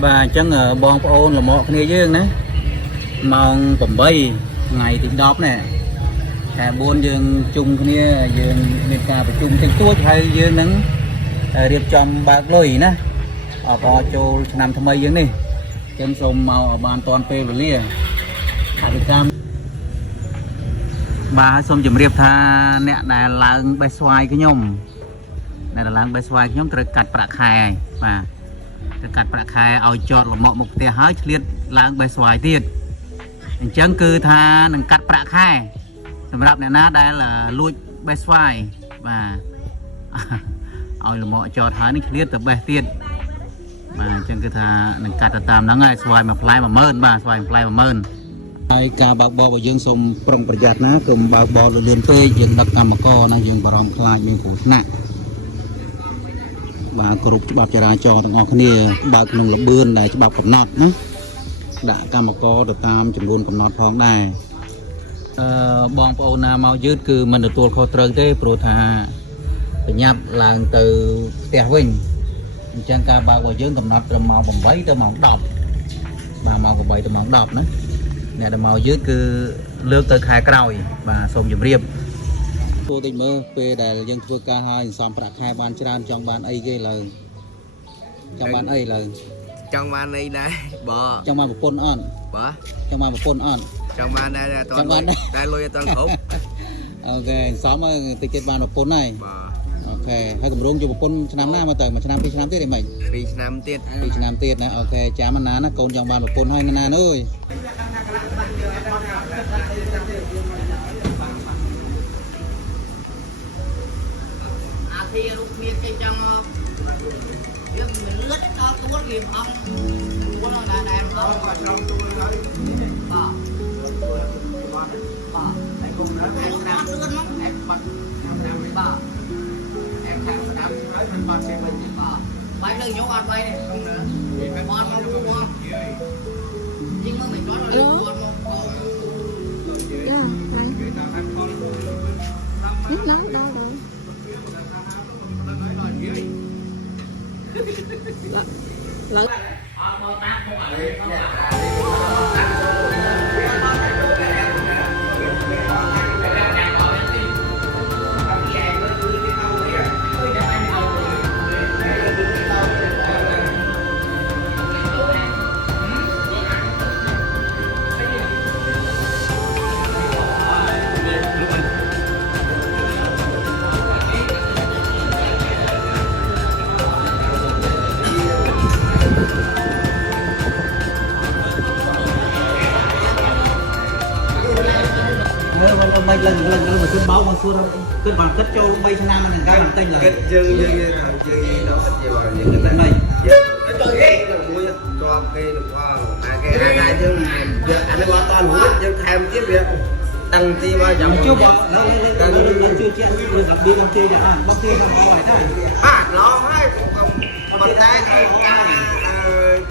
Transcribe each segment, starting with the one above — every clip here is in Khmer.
và chẳng ở bon ôn là mộtគ្នាយើងណាម៉ោង8ថ្ងៃទី10នេះតែ4យើងជុំគ្នាយើងមានការប្រជុំទាំងទួចហើយយើងនឹងរៀបចំបើកលុយណាអបចូលឆ្នាំថ្មីយើងនេះចឹងសូមមកបានតាន់ពេលវេលាអធិកម្មបាទសូមជម្រាបថាអ្នកដែលឡើងបេះស្វាយខ្ញុំអ្នកដែលឡើងបេះស្វាយខ្ញុំត្រូវកាត់ប្រាក់ខែហើយបាទត្រូវកាត់ប្រាក់ខែឲ្យចតលមកមុខផ្ទះហើយឆ្លៀតឡើងបេះស្វាយទៀតអញ្ចឹងគឺថានឹងកាត់ប្រាក់ខែសម្រាប់អ្នកណាដែលលួចបេះស្វាយបាទឲ្យលមកចតហើយនេះឆ្លៀតទៅបេះទៀតបាទអញ្ចឹងគឺថានឹងកាត់ទៅតាមហ្នឹងហើយស្វាយមួយផ្លែ 10000 បាទស្វាយមួយផ្លែ 10000ហើយការបើកបររបស់យើងសូមប្រុងប្រយ័ត្នណាកុំបើកបរលឿនពេកយើងដឹកកម្មករណាយើងបារម្ភខ្លាចមានគ្រោះថ្នាក់បាទគ្រប់ច្បាប់ចរាចរណ៍ទាំងអស់គ្នាបើកក្នុងល្បឿនដែលច្បាប់កំណត់ណាដាក់កម្មករទៅតាមចំនួនកំណត់ផងដែរបងប្អូនណាមកយឺតគឺមិនទទួលខុសត្រូវទេព្រោះថាប្រញាប់ឡើងទៅផ្ទះវិញអញ្ចឹងការបើករបស់យើងកំណត់ត្រឹមម៉ោង8ទៅម៉ោង10បាទម៉ោង8ទៅម៉ោង10ណាអ្នកដែលមកយឺតគឺលើកទៅខែក្រោយបាទសូមជម្រាបគួរតិចមើលពេលដែលយើងធ្វើការហើយសន្សំប្រាក់ខែបានច្រើនចង់បានអីគេឡើយចង់បានអីឡើយចង់បានអីដែរបើចង់បានប្រពន្ធអត់បាទចង់បានប្រពន្ធអត់ចង់បានដែរតែលុយអត់ទាន់គ្រប់អូខេសន្សំហើយតិចទៀតបានប្រពន្ធហើយបាទអូខេហើយកម្រងជួបប្រពន្ធឆ្នាំណាមកទៅមួយឆ្នាំពីរឆ្នាំទៀតអីមិន2ឆ្នាំទៀត2ឆ្នាំទៀតណាអូខេចាំណាណាកូនចង់បានប្រពន្ធហើយណានអើយរូបគ្នាគេចង់វាមិនលឿនដល់ទួលវាអង្គទួលណាដែរអង្គក៏ចង់ទួលហើយបាទបាទតែគុំណាស់តែស្ដាប់លឿនមកតែបាត់ឆ្នាំបាទតែខាងស្ដាប់ហើយមិនបាត់ទេវិញបាទបាយលើយកអត់បាយទេក្នុងណាបាត់មកគួរជាងមកមិនគាត់លើគាត់មកកោយ៉ានេះណាដល់ឡើងអត់មកតាមមកអីមកមិនឡើងមកជិះបោកមកសួរគិតបានគិតចូល3ឆ្នាំមិនកាមិនទិញឡើយគិតយើងដល់គិតជាបងយើងគិតតែមិនទៅគេមួយជាប់គេលោកផងគេថាយើងអានេះមកតន់រួចយើងថែមទៀតវាតាំងទីមកចាំជួបឥឡូវជួយជាវាសាប់ឌីបងជេចាបងជេថាបោហើយតាបាទឡងហើយប៉ុន្តែការ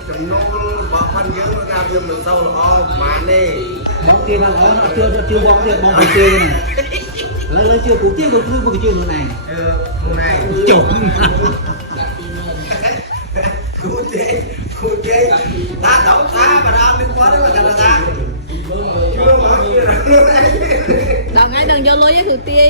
ចំណូលរបស់ផាន់យើងថាវាមិនសូវល្អប្រហែលទេបងជេថាអូនអត់ជឿបងទៀតបងជេឡើយជឿគ្រូទៀតគ្រូមកជឿខ្លួនឯងខ្លួនឯងចុះគ្រូជេថាទៅថាបារម្ភនឹងគាត់ទេគាត់ថាជឿមកខ្លួនឯងដល់ថ្ងៃដល់យកលុយគឺទាយ